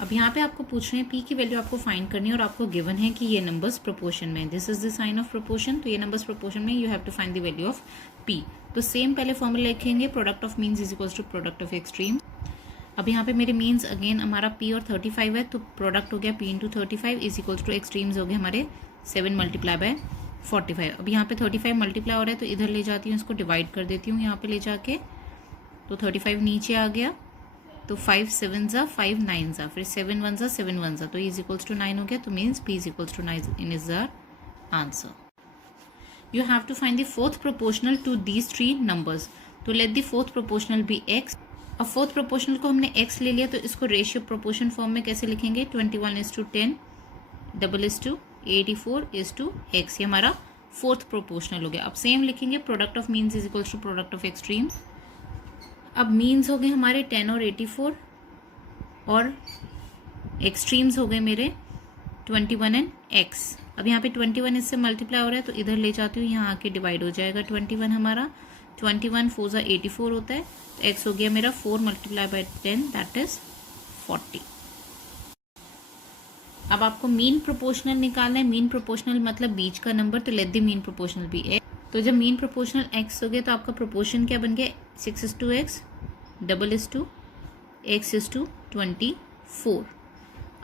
अब यहाँ पे आपको पूछ रहे हैं p की वैल्यू आपको फाइंड करनी है और आपको गिवन है कि ये नंबर्स प्रोपोर्शन में, this is the sign of proportion, तो ये नंबर्स प्रोपोर्शन में, you have to find the value of p। तो सेम पहले फॉर्मूला लिखेंगे, product of means is equals to product of extreme. अब यहाँ पे मेरे मीन्स अगेन हमारा p और 35 है, तो प्रोडक्ट हो गया p into 35 is equals to extremes हो गए हमारे 7 मल्टीप्लाई बाय 45। अब यहाँ पे 35 मल्टीप्लाई हो रहा है तो इधर ले जाती हूँ, इसको डिवाइड कर देती हूँ यहाँ पे ले जाके, तो 35 नीचे आ गया, तो 5 7 ज़ा 5 9 ज़ा, फिर 7 1 ज़ा 7 1 ज़ा, तो इज इक्वल्स टू 9 हो गया, तो means p is equals to 9 in is our answer. You have to find the fourth proportional to these three numbers. तो let the fourth proportional be x. अब fourth proportional को हमने x ले लिया, तो इसको रेशियो प्रोपोर्शन फॉर्म में कैसे लिखेंगे, 21:10, 84:x, ये हमारा फोर्थ प्रोपोर्शनल हो गया। अब सेम लिखेंगे, product of means is equals to product of extreme. अब मीन्स हो गए हमारे 10 और 84 और एक्सट्रीम्स हो गए मेरे 21 एंड x। अब यहाँ पे 21 इससे मल्टीप्लाई हो रहा है, तो इधर ले जाती हूँ, यहाँ आके डिवाइड हो जाएगा 21 हमारा, 21 4 ज़ा 84 होता है, तो x हो गया मेरा 4 मल्टीप्लाई बाय 10 दैट इज 40। अब आपको मीन प्रोपोर्शनल निकालना है, मीन प्रोपोर्शनल मतलब बीच का नंबर, तो let the mean proportional be x। तो जब मीन प्रोपोर्शनल x हो गया तो आपका प्रोपोर्शन क्या बन गया, 6:x, x:24।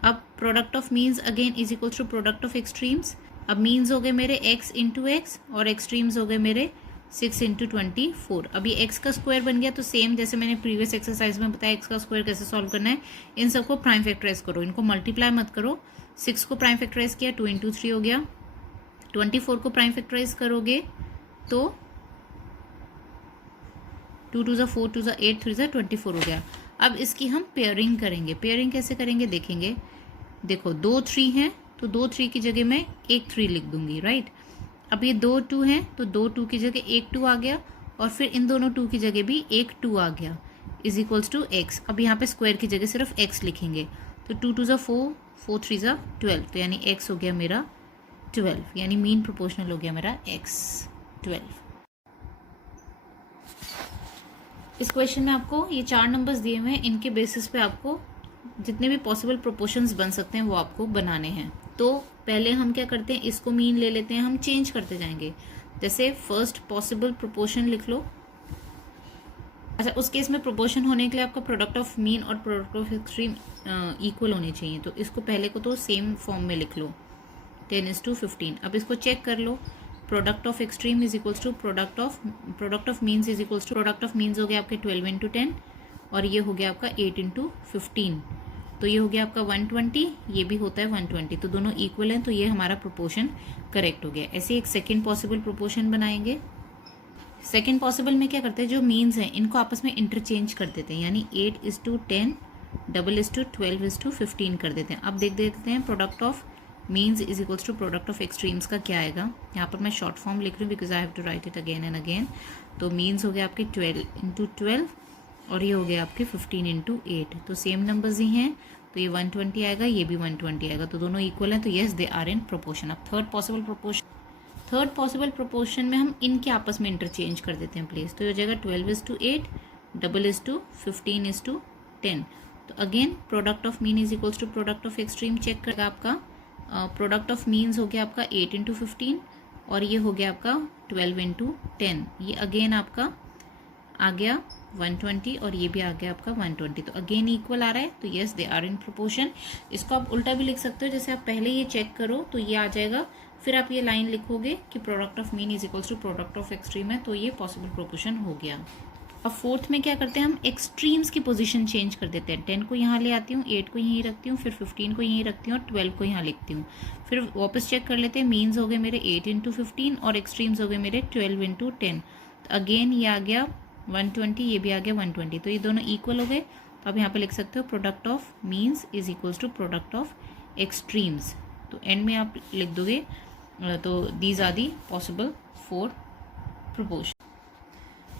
अब product of means again is equals to product of extremes. अब मीन्स हो गए मेरे x इंटू x और एक्सट्रीम्स हो गए मेरे 6 इंटू 24। अब ये x का स्क्वायर बन गया, तो सेम जैसे मैंने प्रीवियस एक्सरसाइज में बताया x का स्क्वायर कैसे सॉल्व करना है, इन सबको प्राइम फैक्टराइज करो, इनको मल्टीप्लाई मत करो। 6 को प्राइम फैक्टराइज किया, 2 इंटू 3 हो गया, 24 को प्राइम फैक्टराइज करोगे तो 2 2 ज़ा 4, 2 ज़ा 8, 3 ज़ा 24 हो गया। अब इसकी हम पेयरिंग करेंगे, पेयरिंग कैसे करेंगे देखेंगे। देखो 2 3 हैं, तो 2 3 की जगह मैं 1 3 लिख दूंगी, राइट। अब ये 2 2 हैं, तो 2 2 की जगह 1 2 आ गया, और फिर इन दोनों 2 की जगह भी 1 2 आ गया, इज इक्वल्स टू x। अब यहाँ पे स्क्वायर की जगह सिर्फ x लिखेंगे, तो 2 2 ज़ा 4, 4 3 ज़ा 12, तो यानी x हो गया मेरा 12, यानी मीन प्रोपोर्शनल हो गया मेरा x 12। इस क्वेश्चन में आपको ये 4 नंबर्स दिए हुए हैं, इनके बेसिस पे आपको जितने भी पॉसिबल प्रोपोर्शंस बन सकते हैं वो आपको बनाने हैं। तो पहले हम क्या करते हैं, इसको मीन ले लेते हैं, हम चेंज करते जाएंगे। जैसे फर्स्ट पॉसिबल प्रोपोर्शन लिख लो। अच्छा, उस केस में प्रोपोर्शन होने के लिए आपका प्रोडक्ट ऑफ मीन और प्रोडक्ट ऑफ एक्सट्रीम इक्वल होने चाहिए, तो इसको पहले को तो सेम फॉर्म में लिख लो, 10:15। अब इसको चेक कर लो, product of extreme is equals to product of means is equals to product of means हो गया आपके 12 इंटू 10, और ये हो गया आपका 8 इंटू 15, तो ये हो गया आपका 120, ये भी होता है 120, तो दोनों इक्वल हैं, तो ये हमारा प्रोपोर्शन करेक्ट हो गया। ऐसे एक सेकेंड पॉसिबल प्रोपोर्शन बनाएंगे। सेकेंड पॉसिबल में क्या करते हैं, जो मीन्स हैं इनको आपस में इंटरचेंज कर देते हैं, यानी 8:10, 12:15 कर देते हैं। अब देख देखते हैं product of means is equals to product of extremes का क्या आएगा। यहाँ पर मैं शॉर्ट फॉर्म लिख रही हूँ because I have to write it again and again. तो मीन्स हो गया आपके 12 इंटू 12, और ये हो गया आपके 15 इंटू 8, तो सेम नंबर्स ही हैं, तो ये 120 आएगा, ये भी 120 आएगा, तो दोनों इक्वल हैं, तो yes they are in proportion. अब थर्ड पॉसिबल प्रोपोर्शन में हम इनके आपस में इंटरचेंज कर देते हैं प्लेस, तो ये हो जाएगा 12:8, 12:15:10। तो again product of mean is equals to product of extreme check करेगा आपका। प्रोडक्ट ऑफ मीन्स हो गया आपका 8 इंटू 15, और ये हो गया आपका 12 इंटू 10, ये अगेन आपका आ गया 120, और ये भी आ गया आपका 120, तो अगेन इक्वल आ रहा है, तो yes they are in proportion. इसको आप उल्टा भी लिख सकते हो, जैसे आप पहले ये चेक करो तो ये आ जाएगा, फिर आप ये लाइन लिखोगे कि product of mean is equals to product of extreme है, तो ये पॉसिबल प्रोपोर्शन हो गया। अब फोर्थ में क्या करते हैं, हम एक्सट्रीम्स की पोजीशन चेंज कर देते हैं। 10 को यहाँ ले आती हूँ, 8 को यहीं रखती हूँ, फिर 15 को यहीं रखती हूँ, और 12 को यहाँ लिखती हूँ, फिर वापस चेक कर लेते हैं। मीन्स हो गए मेरे 8 इंटू 15, और एक्सट्रीम्स हो गए मेरे 12 इंटू 10, तो अगेन ये आ गया 120, ये भी आ गया 120, तो ये दोनों इक्वल हो गए। तो आप यहाँ पे लिख सकते हो product of means is equals to product of extremes, तो एंड में आप लिख दोगे, तो these are the possible 4 proportion.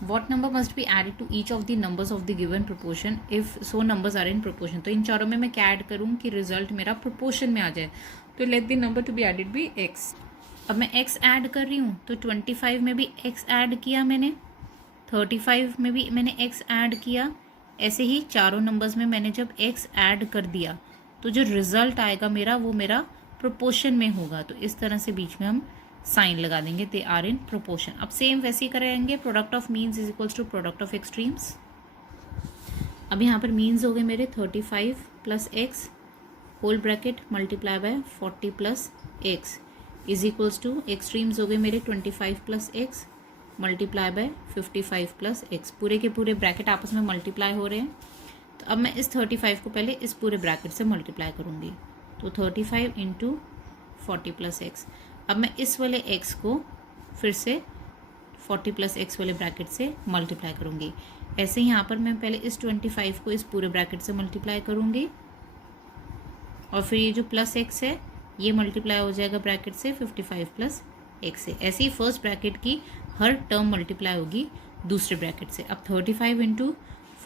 What number must be added to each of the numbers of the given proportion if so numbers are in proportion? तो इन चारों में मैं क्या ऐड करूँ कि रिजल्ट मेरा प्रोपोर्शन में आ जाए, तो let the number to be added be x। अब मैं x ऐड कर रही हूँ, तो 25 में भी x ऐड किया मैंने, 35 में भी मैंने x ऐड किया, ऐसे ही चारों नंबर्स में मैंने जब x ऐड कर दिया तो जो रिजल्ट आएगा मेरा वो मेरा प्रोपोर्शन में होगा। तो इस तरह से बीच में हम साइन लगा देंगे, दे आर इन प्रोपोर्शन। अब सेम वैसे ही करेंगे, product of means is equals to product of extremes. अब यहाँ पर मीन्स हो गए मेरे 35 plus x whole bracket multiply by 40 plus x is equals to extremes हो गए मेरे 25 plus x multiply by 55 plus x. पूरे के पूरे ब्रैकेट आपस में मल्टीप्लाई हो रहे हैं। तो अब मैं इस 35 को पहले इस पूरे ब्रैकेट से मल्टीप्लाई करूँगी, तो 35 इंटू 40 प्लस एक्स। अब मैं इस वाले x को फिर से 40 प्लस एक्स वाले ब्रैकेट से मल्टीप्लाई करूँगी। ऐसे ही यहाँ पर मैं पहले इस 25 को इस पूरे ब्रैकेट से मल्टीप्लाई करूँगी और फिर ये जो प्लस एक्स है ये मल्टीप्लाई हो जाएगा ब्रैकेट से 55 प्लस एक्स से। ऐसे ही फर्स्ट ब्रैकेट की हर टर्म मल्टीप्लाई होगी दूसरे ब्रैकेट से। अब 35 into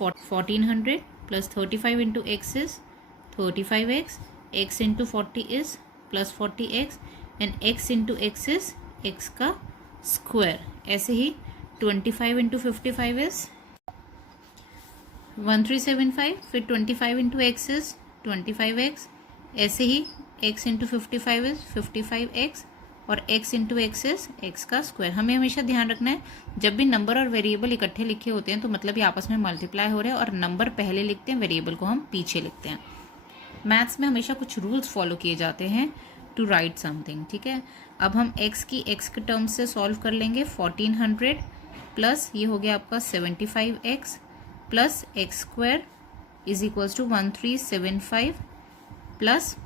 1400 plus 35 into x is 35x, x into 40 is plus 40x and x into x is x का स्क्वायर। ऐसे ही 25 इंटू 55 इज 1375, फिर 25 इंटू एक्स इज 25x, ऐसे ही x इंटू 55 इज 55x और x into x is x का square. हमें हमेशा ध्यान रखना है जब भी नंबर और वेरिएबल इकट्ठे लिखे होते हैं तो मतलब ये आपस में मल्टीप्लाई हो रहे हैं और नंबर पहले लिखते हैं, वेरिएबल को हम पीछे लिखते हैं। मैथ्स में हमेशा कुछ रूल्स फॉलो किए जाते हैं टू राइट समथिंग, ठीक है। अब हम x के टर्म्स से सॉल्व कर लेंगे। 1400 प्लस ये हो गया आपका 75x plus x square is equals to 1375 plus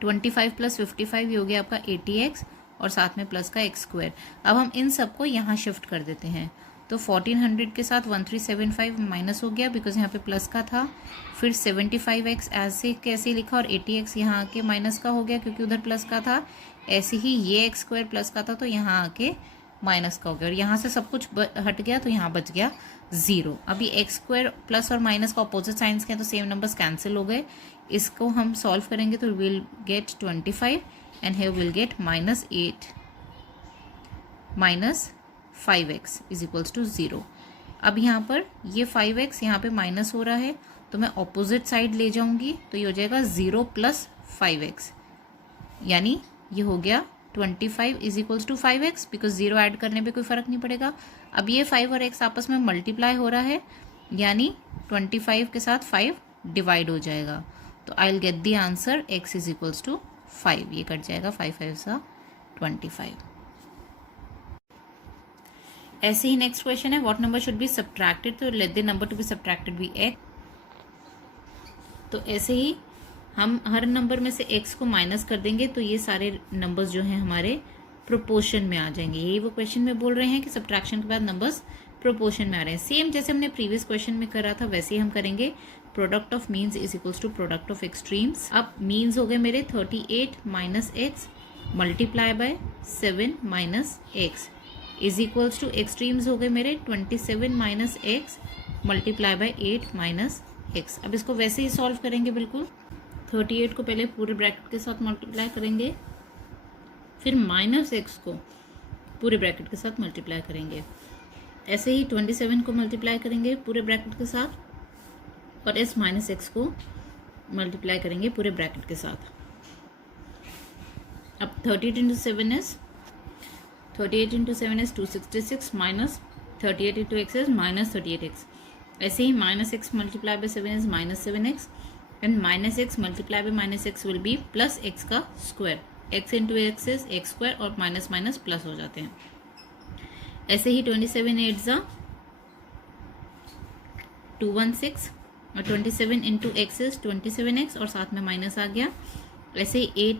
25 plus 55 ये हो गया आपका 80x और साथ में प्लस का एक्स स्क्वायर। अब हम इन सबको यहाँ शिफ्ट कर देते हैं, तो 1400 के साथ 1375 माइनस हो गया बिकॉज यहाँ पे प्लस का था। फिर 75x ऐसे कैसे लिखा और 80x यहाँ आके माइनस का हो गया क्योंकि उधर प्लस का था। ऐसे ही ये एक्स स्क्वायर प्लस का था तो यहाँ आके माइनस का हो गया और यहाँ से सब कुछ हट गया तो यहाँ बच गया 0। अभी एक्स स्क्वायर प्लस और माइनस का अपोजिट साइंस के हैं तो सेम नंबर्स कैंसिल हो गए। इसको हम सॉल्व करेंगे तो will get 25 and here will get -8 minus 5x is equals to 0। अब यहाँ पर ये 5x यहाँ पे माइनस हो रहा है तो मैं ऑपोजिट साइड ले जाऊंगी तो ये हो जाएगा 0 प्लस 5x, यानी ये हो गया 25 is equals to 5x because 0 add करने पे कोई फर्क नहीं पड़ेगा। अब ये 5 और x आपस में मल्टीप्लाई हो रहा है यानी 25 के साथ 5 डिवाइड हो जाएगा तो I will get the answer x is equals to 5। ये कट जाएगा 5 5 सा 25। ऐसे ही नेक्स्ट क्वेश्चन है what number should be subtracted, तो let the number to be subtracted be x। तो ऐसे ही हम हर नंबर में से x को माइनस कर देंगे तो ये सारे नंबर्स जो हैं हमारे प्रोपोर्शन में आ जाएंगे। यही वो क्वेश्चन में बोल रहे हैं कि सब्ट्रैक्शन के बाद नंबर्स प्रोपोर्शन में आ रहे हैं। सेम जैसे हमने प्रीवियस क्वेश्चन में करा था वैसे ही हम करेंगे। Product of means is equals to product of extremes. अब मीन्स हो गए मेरे 38 minus x multiply by 7 minus x is equals to extremes हो गए मेरे 27 minus x multiply by 8 minus x. अब इसको वैसे ही सॉल्व करेंगे बिल्कुल। 38 को पहले पूरे ब्रैकेट के साथ मल्टीप्लाई करेंगे, फिर माइनस एक्स को पूरे ब्रैकेट के साथ मल्टीप्लाई करेंगे। ऐसे ही 27 को मल्टीप्लाई करेंगे पूरे ब्रैकेट के साथ और इस माइनस एक्स को मल्टीप्लाई करेंगे पूरे ब्रैकेट के साथ। अब 38 into 7 is 266 minus 38 into x is minus 38x। ऐसे ही minus x multiply by 7 is minus 7x and minus x multiply by minus x will be plus x का square. X into x is x square और minus minus plus हो जाते हैं। ऐसे ही 27 8 ज़ा 216 और 27 इंटू एक्स इज 27x और साथ में माइनस आ गया। ऐसे ही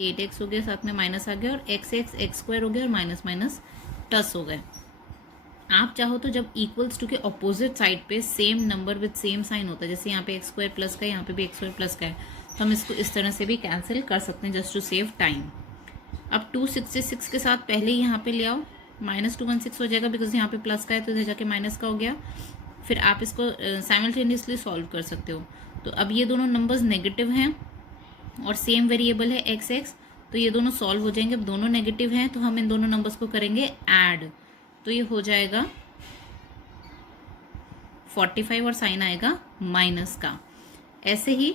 8x हो गया, साथ में माइनस आ गया और x स्क्वायर हो गया और माइनस माइनस प्लस हो गए। आप चाहो तो जब इक्वल्स टू के ऑपोजिट साइड पे same number with same sign होता है, जैसे यहाँ पे एक्स स्क्वायर प्लस का है, यहाँ पे भी एक्स स्क्वायर प्लस का है, तो हम इसको इस तरह से भी कैंसिल कर सकते हैं जस्ट टू सेव टाइम। अब 266 के साथ पहले ही यहाँ पे ले आओ, -216 हो जाएगा बिकॉज यहाँ पे प्लस का है तो इधर जाके माइनस का हो गया। फिर आप इसको साइमल्टेनियसली सॉल्व कर सकते हो। तो अब ये दोनों नंबर्स नेगेटिव हैं और सेम वेरिएबल है एक्स, तो ये दोनों सॉल्व हो जाएंगे। अब दोनों नेगेटिव हैं तो हम इन दोनों नंबर्स को करेंगे ऐड, तो ये हो जाएगा 45 और साइन आएगा माइनस का। ऐसे ही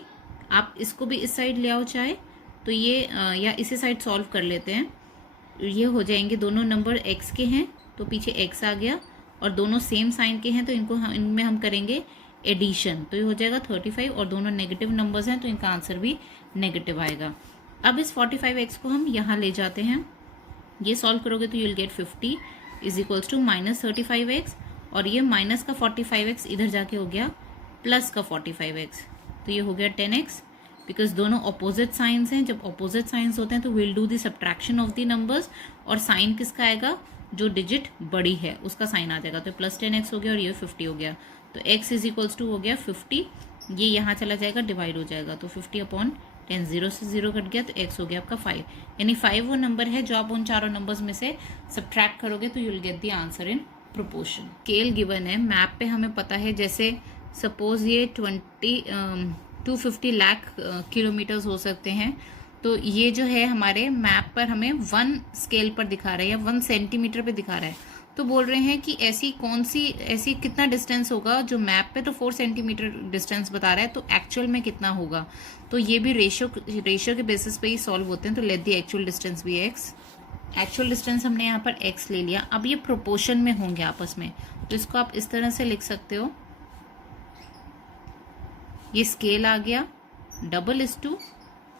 आप इसको भी इस साइड ले आओ चाहे तो ये या इसी साइड सॉल्व कर लेते हैं। ये हो जाएंगे, दोनों नंबर x के हैं तो पीछे x आ गया, और दोनों सेम साइन के हैं तो इनमें हम करेंगे एडिशन, तो ये हो जाएगा 35, और दोनों नेगेटिव नंबर्स हैं तो इनका आंसर भी नेगेटिव आएगा। अब इस 45x को हम यहाँ ले जाते हैं, ये सॉल्व करोगे तो you will get 50 is equals to -35x, और ये माइनस का 45x इधर जाके हो गया प्लस का 45x, तो ये हो गया 10x, बिकॉज दोनों अपोजिट साइंस हैं। जब अपोजिट साइंस होते हैं तो will do the subtraction of the numbers, और साइन किसका आएगा, जो डिजिट बड़ी है उसका साइन आ जाएगा, तो प्लस 10x हो गया और ये 50 हो गया, तो x इज इक्वल्स टू हो गया 50, ये यहाँ चला जाएगा डिवाइड हो जाएगा, तो 50/10, 0 से 0 कट गया, तो x हो गया आपका 5, यानी 5 वो नंबर है जो आप उन चारों नंबर्स में से सब्ट्रैक्ट करोगे तो you will get the answer in proportion. Scale given है मैप पे, हमें पता है जैसे सपोज ये 250 लाख किलोमीटर्स हो सकते हैं, तो ये जो है हमारे मैप पर हमें 1 स्केल पर दिखा रहा है या 1 सेंटीमीटर पे दिखा रहा है, तो बोल रहे हैं कि ऐसी कितना डिस्टेंस होगा जो मैप पे तो 4 सेंटीमीटर डिस्टेंस बता रहा है, तो एक्चुअल में कितना होगा, तो ये भी रेशियो के बेसिस पे ही सॉल्व होते हैं, तो लेट द एक्चुअल डिस्टेंस भी x, एक्चुअल डिस्टेंस हमने यहाँ पर x ले लिया। अब ये प्रोपोर्शन में होंगे आपस में, तो इसको आप इस तरह से लिख सकते हो, ये स्केल आ गया (2).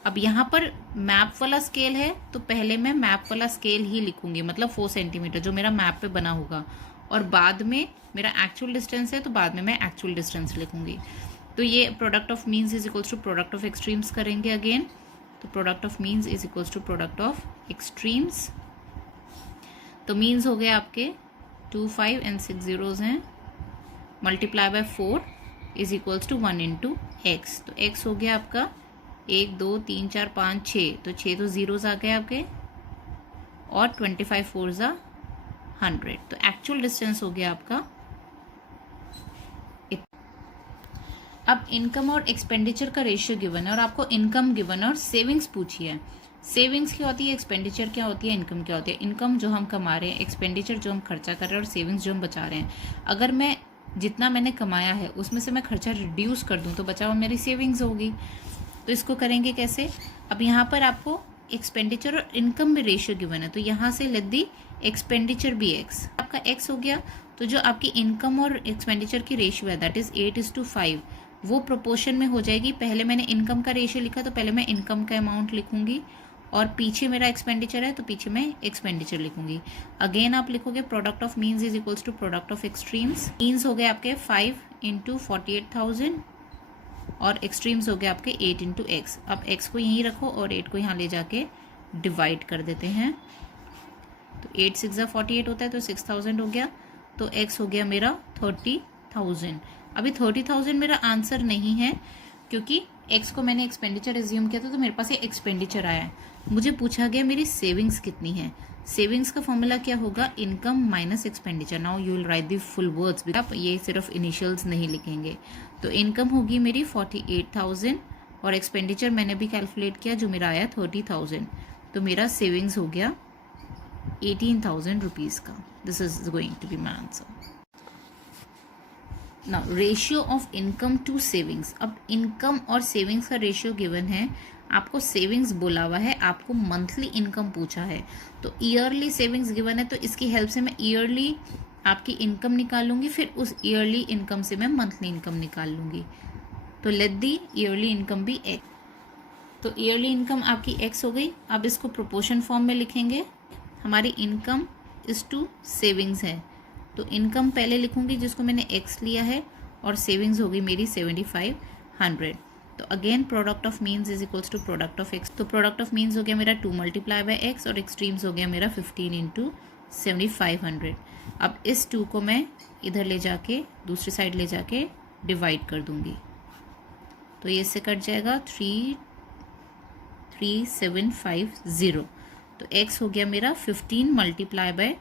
अब यहाँ पर मैप वाला स्केल है तो पहले मैं मैप वाला स्केल ही लिखूंगी, मतलब 4 सेंटीमीटर जो मेरा मैप पे बना होगा, और बाद में मेरा एक्चुअल डिस्टेंस है तो बाद में मैं एक्चुअल डिस्टेंस लिखूंगी। तो ये product of means is equals to product of extremes करेंगे अगेन, तो product of means is equals to product of extremes. तो मीन्स हो गए आपके 2, 5 एंड 6 zeros हैं, multiply by 4 is equals to 1 into x, तो x हो गया आपका 1, 2, 3, 4, 5, 6, तो 6 तो जीरोज आ गए आपके, और 25 4 100, तो एक्चुअल डिस्टेंस हो गया आपका। अब इनकम और एक्सपेंडिचर का रेशियो गिवन है, और आपको इनकम गिवन है और सेविंग्स पूछी है। सेविंग्स क्या होती है, एक्सपेंडिचर क्या होती है, इनकम क्या होती है। इनकम जो हम कमा रहे हैं, एक्सपेंडिचर जो हम खर्चा कर रहे हैं, और सेविंग्स जो हम बचा रहे हैं। अगर मैं जितना मैंने कमाया है उसमें से मैं खर्चा रिड्यूस कर दूं तो बचा हुआ मेरी सेविंग्स होगी। तो इसको करेंगे कैसे, अब यहाँ पर आपको एक्सपेंडिचर और इनकम में रेशियो गिवन है, तो यहाँ से लेट दी एक्सपेंडिचर भी x, आपका x हो गया, तो जो आपकी इनकम और एक्सपेंडिचर की रेशियो है दैट इज 8:5, वो प्रोपोर्शन में हो जाएगी। पहले मैंने इनकम का रेशियो लिखा तो पहले मैं इनकम का अमाउंट लिखूंगी, और पीछे मेरा एक्सपेंडिचर है तो पीछे मैं एक्सपेंडिचर लिखूंगी। अगेन आप लिखोगे product of means is equals to product of extremes. Means हो गए आपके 5 × 48,000 और एक्सट्रीम्स हो गए आपके 8 × x। अब x को यहीं रखो और 8 को यहाँ ले जाके डिवाइड कर देते हैं, तो 8 6 48 होता है, तो 6000 हो गया, तो x हो गया मेरा 30,000। अभी 30,000 मेरा आंसर नहीं है क्योंकि x को मैंने एक्सपेंडिचर एज्यूम किया था, तो मेरे पास ये एक्सपेंडिचर आया है। मुझे पूछा गया मेरी सेविंग्स कितनी है। सेविंग्स का फॉर्मूला क्या होगा, income minus expenditure. Now you will write the full words, आप ये सिर्फ इनिशियल्स नहीं लिखेंगे। तो इनकम होगी मेरी 48,000 और एक्सपेंडिचर मैंने भी कैलकुलेट किया जो मेरा आया 30,000, तो मेरा सेविंग्स हो गया 18,000 रुपीज़ का। This is going to be my answer. Now ratio of income to savings. अब इनकम और सेविंग्स का रेशियो गिवन है, आपको सेविंग्स बोला हुआ है, आपको मंथली इनकम पूछा है, तो ईयरली सेविंग्स गिवन है, तो इसकी हेल्प से मैं ईयरली आपकी इनकम निकालूंगी, फिर उस ईयरली इनकम से मैं मंथली इनकम निकाल लूंगी। तो लेट दी ईयरली इनकम भी x, तो ईयरली इनकम आपकी x हो गई। अब इसको प्रोपोर्शन फॉर्म में लिखेंगे, हमारी इनकम इज टू सेविंग्स है, तो इनकम पहले लिखूंगी जिसको मैंने x लिया है, और सेविंग्स हो गई मेरी 7500। तो again product of means is equals to product of x, तो प्रोडक्ट ऑफ मीन्स हो गया मेरा 2 × x, और एक्सट्रीम्स हो गया मेरा 15 × 7500। अब इस 2 को मैं इधर ले जाके दूसरी साइड ले जाके डिवाइड कर दूंगी, तो ये इससे कट जाएगा 3750, तो x हो गया मेरा 15 ×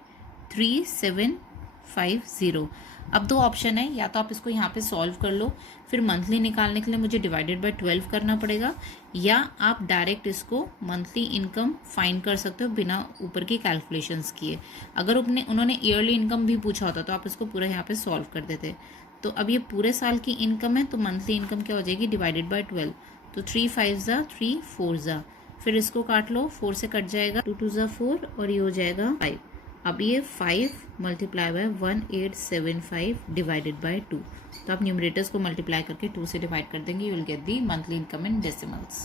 3750। अब 2 ऑप्शन है, या तो आप इसको यहाँ पे सॉल्व कर लो, फिर मंथली निकालने के लिए मुझे डिवाइडेड बाय 12 करना पड़ेगा, या आप डायरेक्ट इसको मंथली इनकम फाइंड कर सकते हो बिना ऊपर की कैलकुलेशंस किए। अगर उन्होंने ईयरली इनकम भी पूछा होता तो आप इसको पूरा यहाँ पे सॉल्व कर देते। तो अब ये पूरे साल की इनकम है, तो मंथली इनकम क्या हो जाएगी, डिवाइडेड बाय 12, तो 3 5 ज़ा 3 4 ज़ा, फिर इसको काट लो, 4 से कट जाएगा, 2 2 ज़ा 4 और ये हो जाएगा 5। अब ये 5 मल्टीप्लाई बाय 1875 डिवाइडेड बाय 2। तो आप न्यूमरेटर्स को मल्टीप्लाई करके 2 से डिवाइड कर देंगे, you will get the monthly income in decimals.